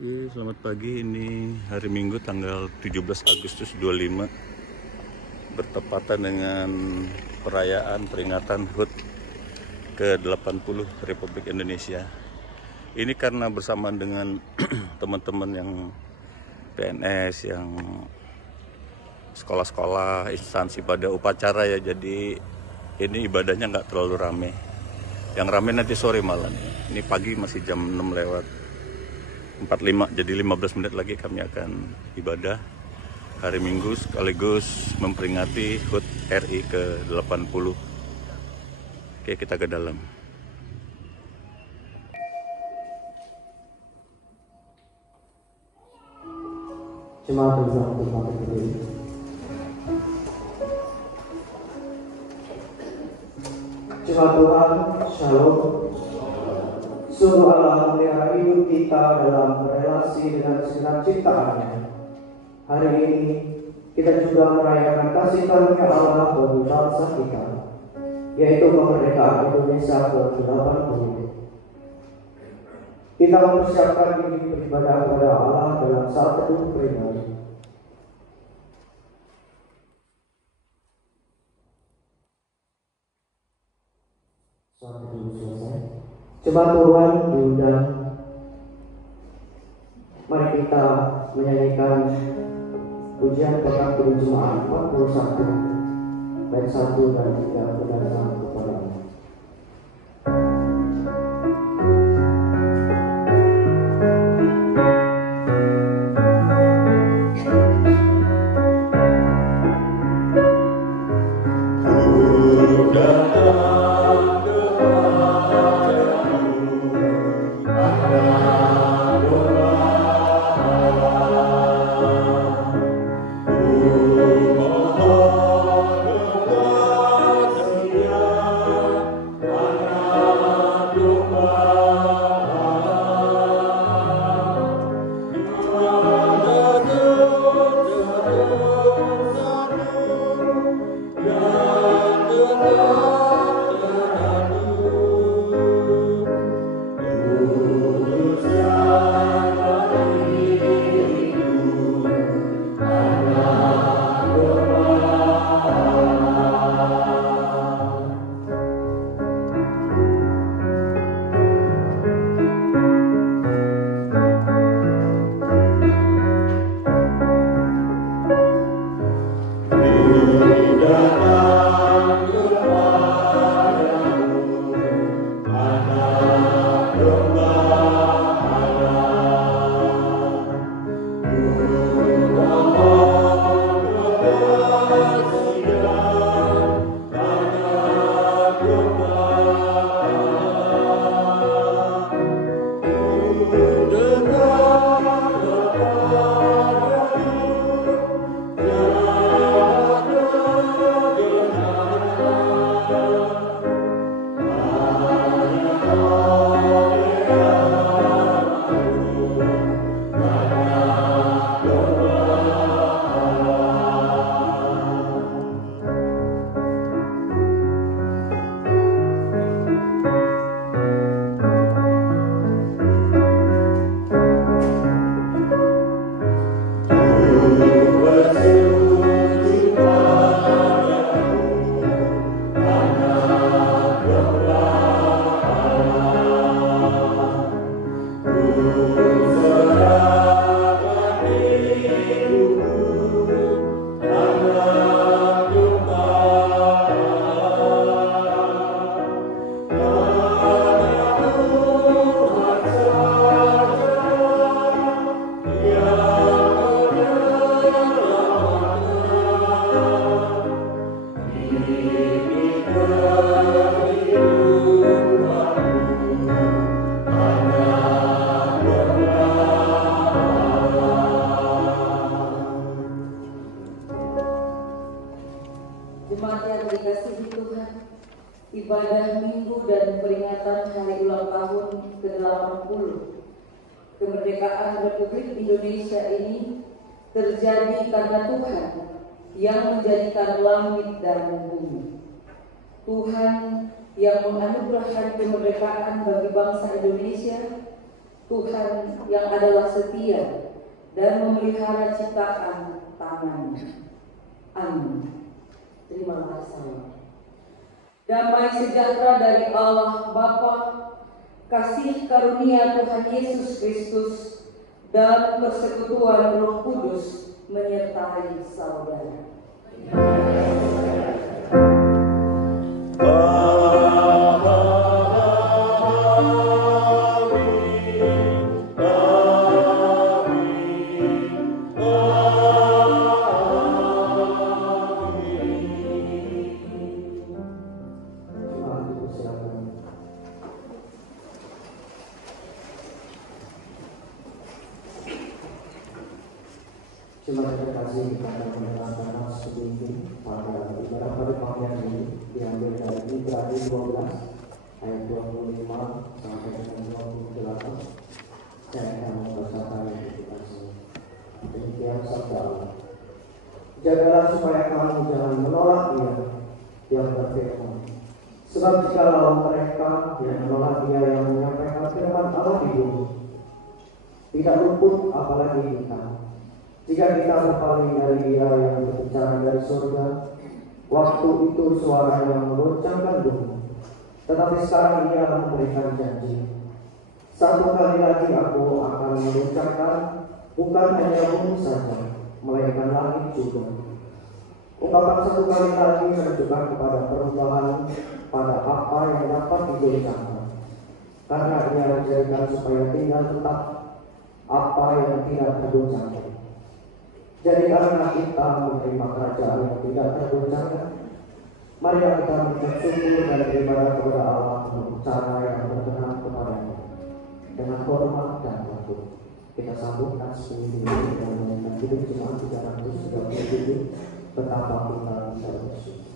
Oke, selamat pagi. Ini hari Minggu tanggal 17 Agustus 25, bertepatan dengan perayaan peringatan HUT ke-80 Republik Indonesia. Ini karena bersamaan dengan teman-teman yang PNS, yang sekolah-sekolah, instansi pada upacara ya. Jadi ini ibadahnya nggak terlalu rame. Yang rame nanti sore malam. Ini pagi masih jam 6 lewat 45, jadi 15 menit lagi kami akan ibadah hari Minggu sekaligus memperingati HUT RI ke-80. Oke, kita ke dalam. Jemaat bersama Tuhan berdiri. Jemaat Tuhan, Shalom. Sungguh Allah memelihara hidup kita dalam relasi dengan segenap ciptaannya. Hari ini kita juga merayakan kasih karunia Allah bagi bangsa kita, yaitu kemerdekaan Indonesia ke-80. Kita mempersiapkan diri beribadah kepada Allah dalam saat teduh pribadi. Saat teduh selesai, Jemaat Tuhan diundang. Mari kita menyanyikan pujian pekan kedua Jemaat 41 bait 1 dan 3 berdasarkan kepada Jemaat yang dikasihi Tuhan, ibadah Minggu dan peringatan hari ulang tahun ke-80 kemerdekaan Republik Indonesia ini terjadi karena Tuhan yang menjadikan langit dan bumi. Tuhan yang menganugerahkan kemerdekaan bagi bangsa Indonesia Tuhan yang adalah setia dan memelihara ciptaan tangan-Nya. Amin. Terimalah salam. Damai sejahtera dari Allah Bapa, kasih karunia Tuhan Yesus Kristus, dan persekutuan Roh Kudus menyertai saudara. Terima kasih kepada pendengar seperti ini pada ibadah pada pagi ini diambil dari Ibrani 12 ayat 25 sampai dengan 28. Saya akan membacakan meditasi. Demikian sabda Allah. Jagalah supaya kamu jangan menolak Dia yang berfirman. Sebab jikalau mereka yang menolak Dia yang menyampaikan firman Allah di bumi, tidak luput apalagi kita. Jika kita berpaling dari Dia yang berbicara dari surga, waktu itu suara yang meloncengkan bumi. Tetapi sekarang Ia memberikan janji. Satu kali lagi aku akan meloncengkan bukan hanya bumi saja, melainkan langit juga. Ungkapan satu kali lagi menunjukkan kepada perubahan pada apa yang dapat digoncangkan. Karena Ia menjadikan supaya tinggal tetap apa yang tidak tergoncangkan. Jadi karena kita menerima kerajaan yang tidak tergoncangkan, mari kita mengucap syukur dan beribadah kepada Allah dengan cara yang berkenan kepada-Nya. Dengan hormat dan takut, kita sambutkan sepuluh ini dan menyanyikan hidup jemaat 337 betapa kita bisa bersyukur.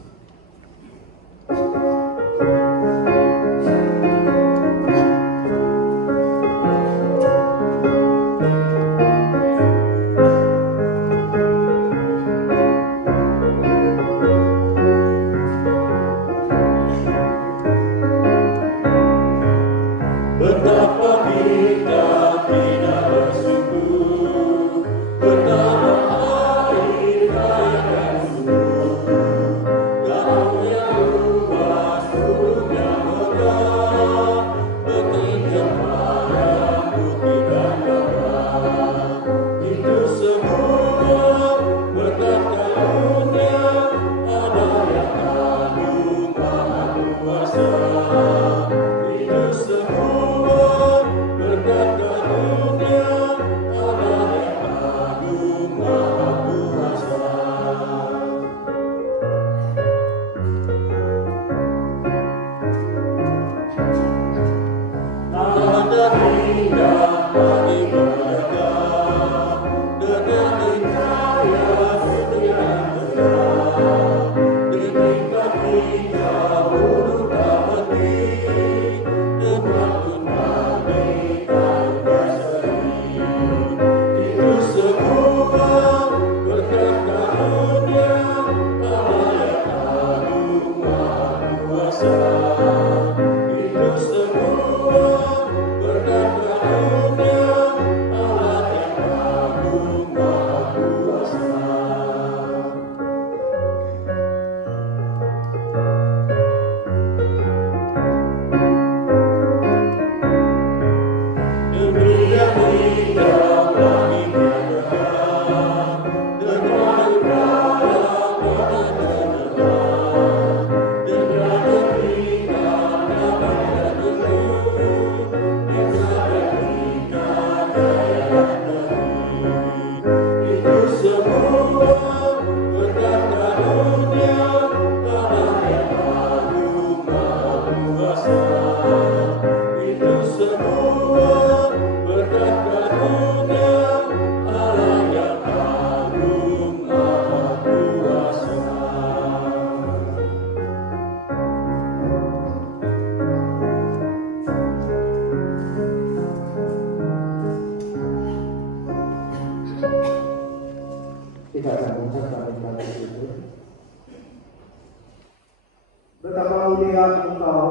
Betapa mulia Engkau,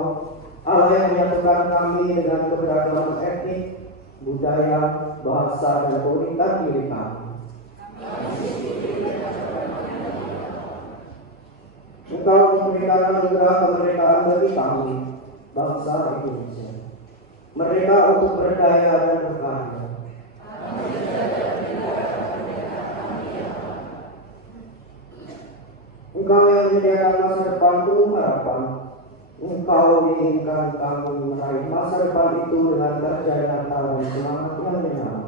Allah yang menyatukan kami dengan keberagaman etnik, budaya, bahasa, dan keunikan diri kami. Engkau memberikan anugerah kemerdekaan bagi kami, bangsa Indonesia. Merdeka untuk berdaya dan berkarya. Engkau yang menyediakan masa depan penuh harapan. Engkau menginginkan kami meraih masa depan itu dengan kerja nyata dan semangat yang menyala.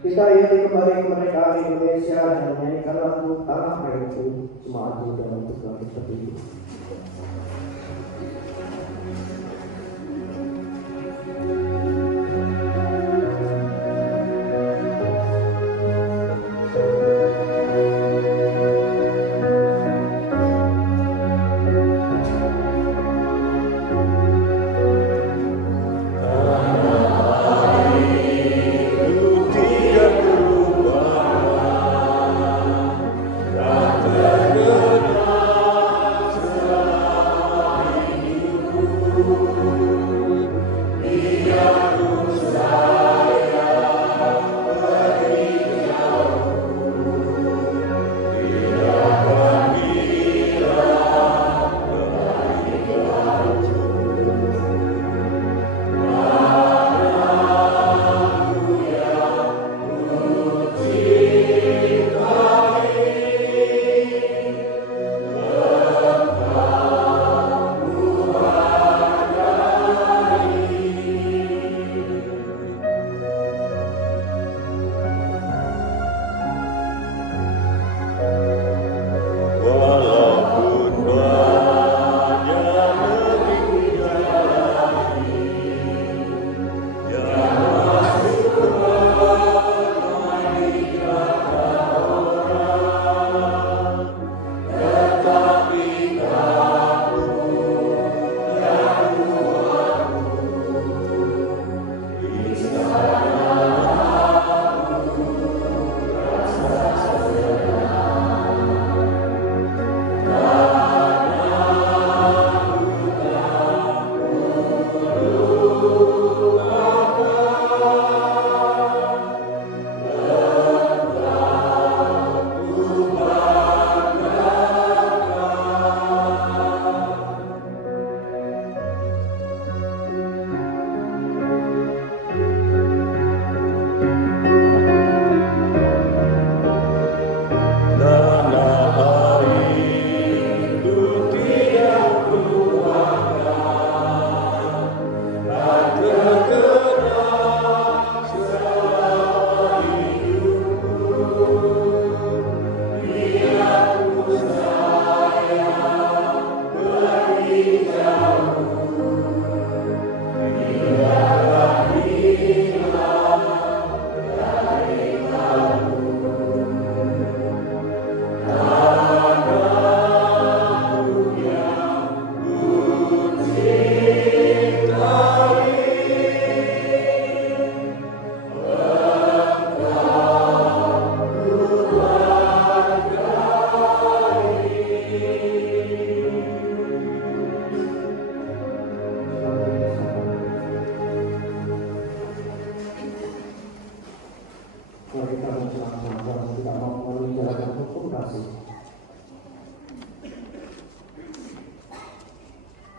Kita ingin kembali kemerdekaan Indonesia dan menyanyikan lagu Tanah Airku. Jemaat juga untuk kami berdiri.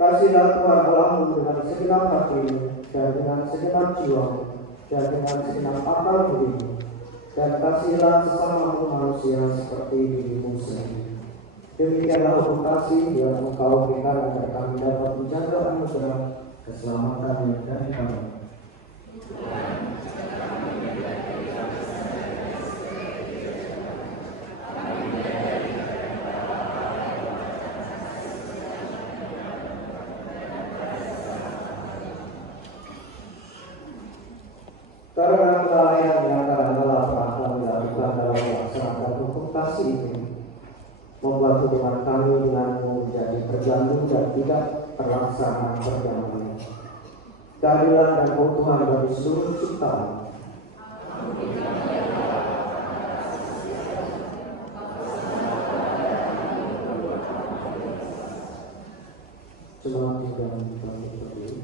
Kasihlah Tuhan Allahmu dengan segenap hatimu dan dengan segenap jiwamu dan dengan segenap akal budimu, dan kasihlah sesamamu manusia seperti dirimu sendiri. Demikianlah hukum kasih yang engkau berikan agar kami dapat menjaga anugerah keselamatan yang dari kami. Karena kelalaian yang adalah peraturan dilakukan dalam melaksanakan hukum kasih ini, membuat hubungan kami denganmu menjadi terganggu dan tidak terlaksana berjamaah. Keadilan dan keutuhan bagi seluruh ciptaan. Coba tinggal kita berdiri.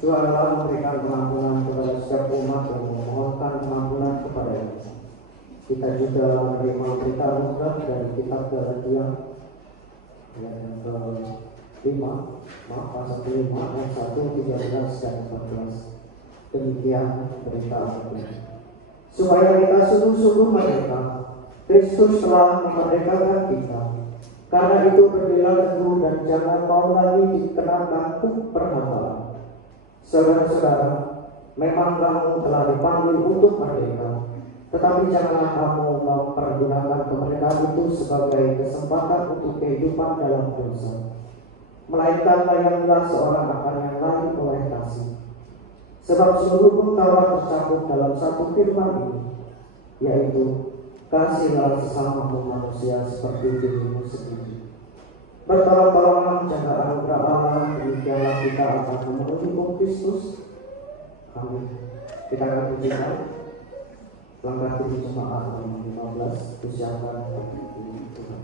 Itu adalah memberikan pengampunan kepada setiap umat yang memohonkan pengampunan kepada-Nya. Kita juga menerima berita anugerah dari kitab Galatia yang ke-5, pasal 5 ayat 1, 13 dan 14. Demikian berita anugerah. Supaya kita sungguh-sungguh merdeka, Kristus telah memerdekakan kita. Karena itu berdirilah teguh dan jangan mau lagi dikenakan hukum perhambaan. Saudara-saudara, memang kamu telah dipanggil untuk merdeka, tetapi janganlah kamu mempergunakan kemerdekaan itu sebagai kesempatan untuk kehidupan dalam dosa. Melainkan layangilah seorang akan yang lain oleh kasih. Sebab seluruh Taurat tercakup dalam satu firman ini, yaitu kasihilah sesamamu manusia seperti dirimu sendiri. Bertolong-tolongan menjaga anugerah Allah, demikianlah kita akan memenuhi Kristus. Amin. Kita akan pujikan langkah tujuh jemaat nomor 15, usiakan Tuhan.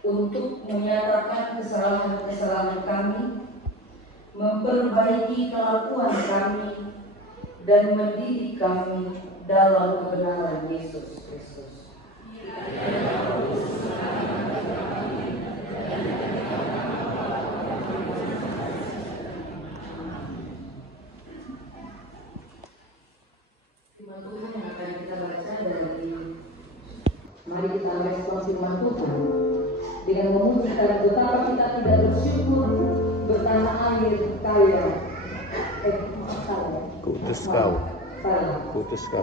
Untuk menyatakan kesalahan-kesalahan kami, memperbaiki kelakuan kami, dan mendidik kami dalam kebenaran Yesus Kristus. Firman Tuhan yang akan kita baca dari, mari kita respon firman Tuhan dengan memujikan betapa kita tidak bersyukur bertanah air kaya. Kuutus kau.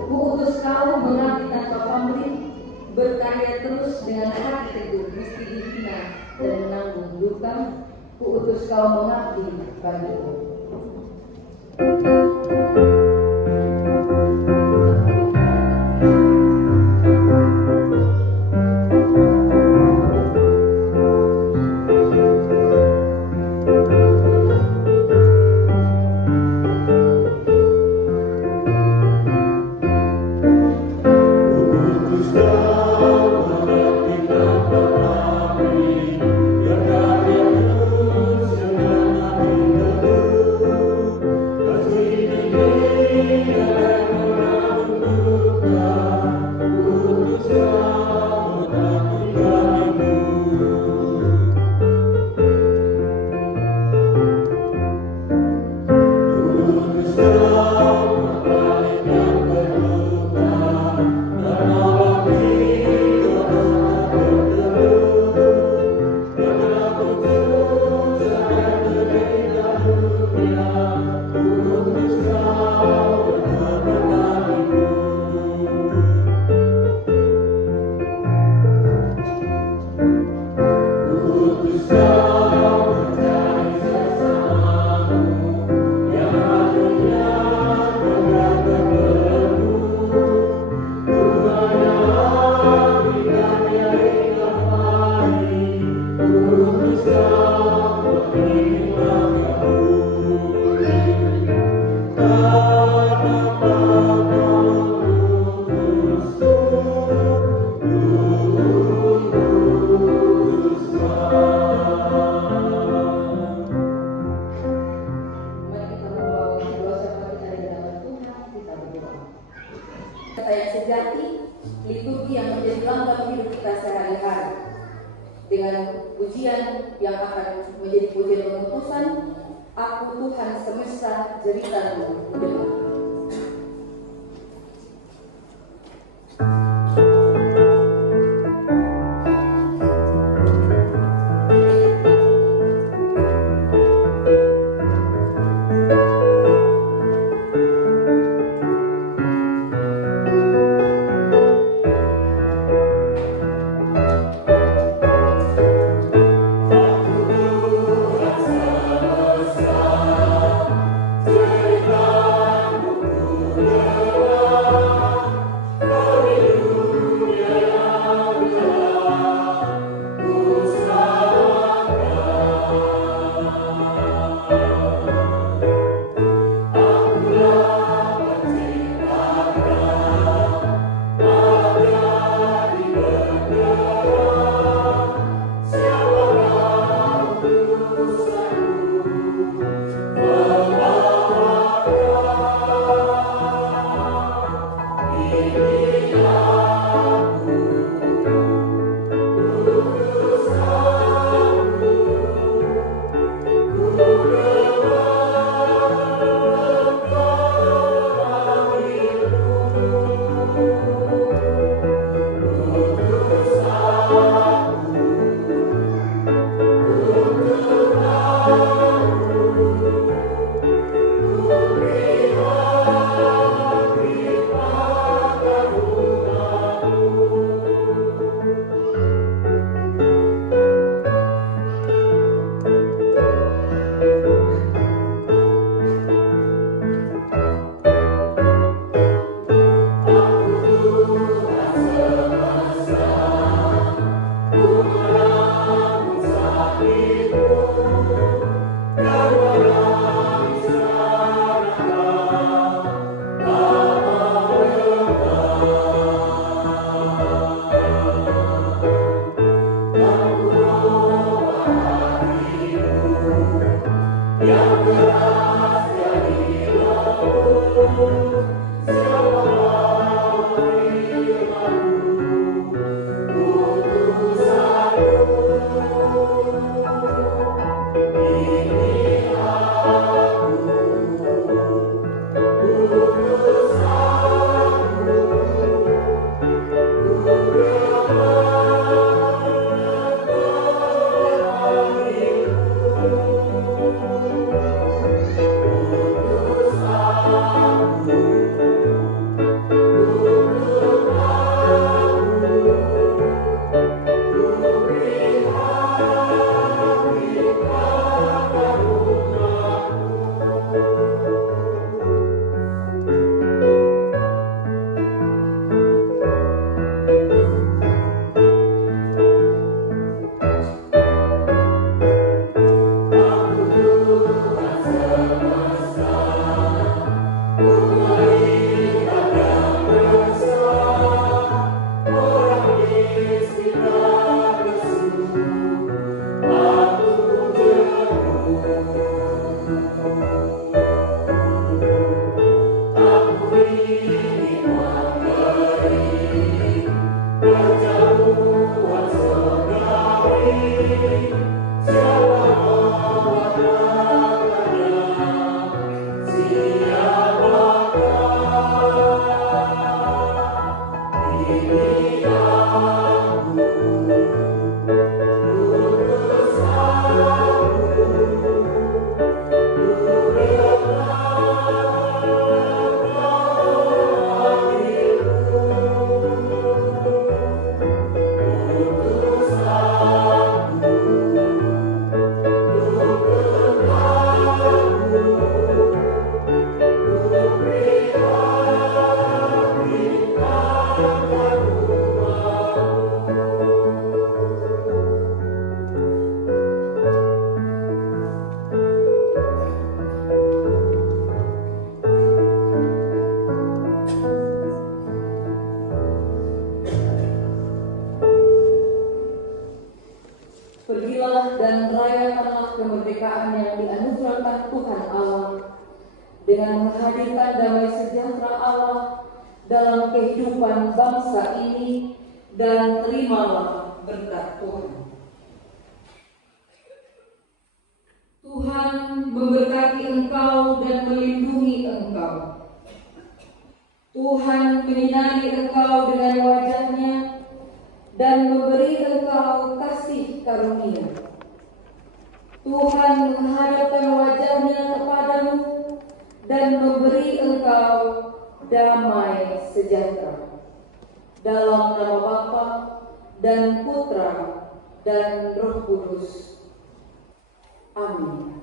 Kuutus kau mengabdi tanpa pamrih, berkarya terus dengan hati teguh, meski dihina dan menanggung duka. Kuutus kau mengabdi bagiku. As we sejati, liturgi yang menjadi lambang hidup kita sehari-hari. Dengan pujian yang akan menjadi pujian pemutusan, Aku Tuhan semesta jeritamu dengar. Pergilah dan rayakanlah kemerdekaan yang dianugerahkan Tuhan Allah dengan menghadirkan damai sejahtera Allah dalam kehidupan bangsa ini, dan terimalah berkat Tuhan. Tuhan memberkati engkau dan melindungi engkau. Tuhan menyinari engkau dengan wajah-Nya dan memberi engkau kasih karunia. Tuhan menghadapkan wajah-Nya kepadamu dan memberi engkau damai sejahtera. Dalam nama Bapa dan Putra dan Roh Kudus. Amin.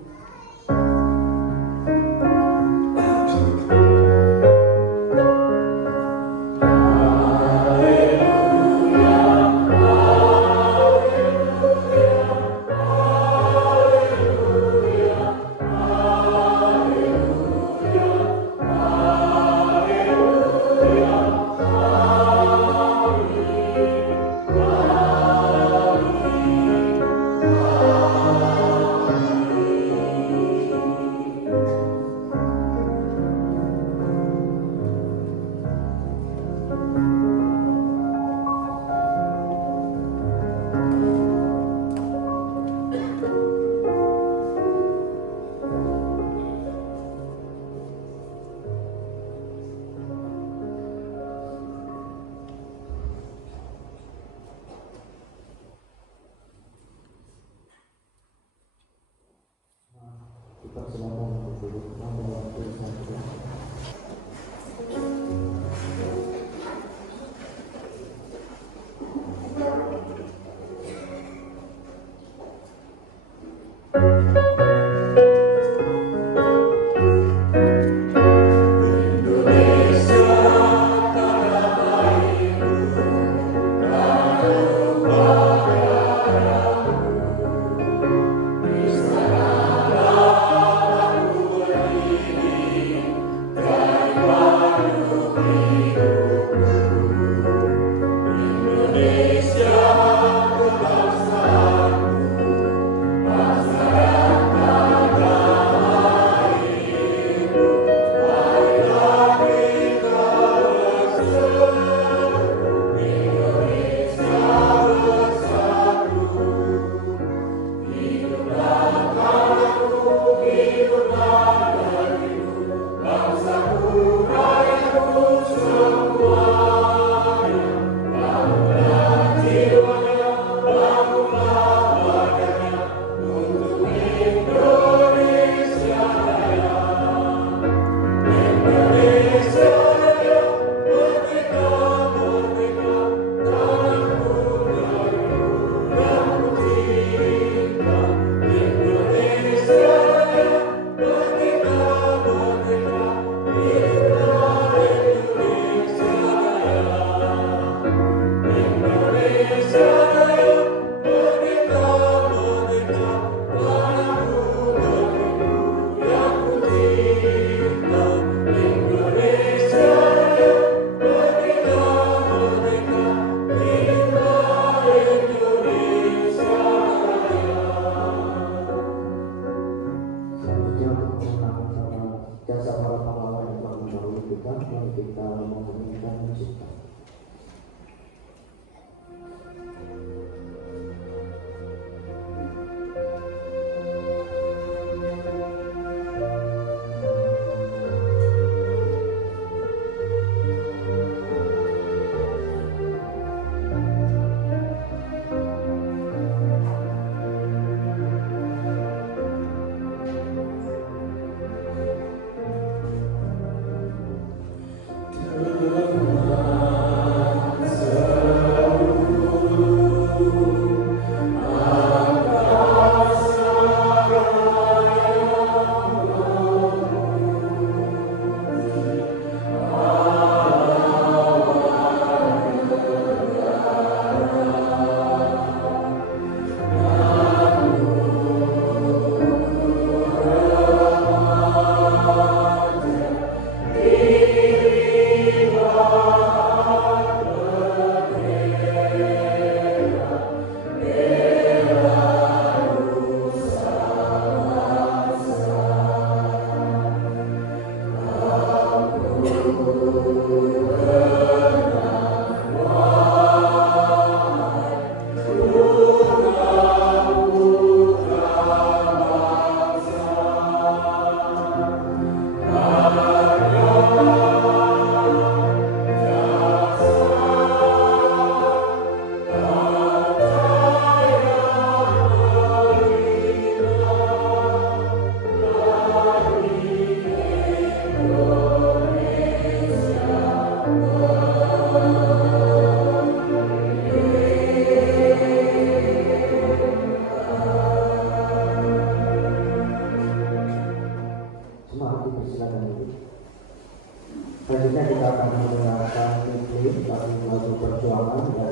Tuhan ya.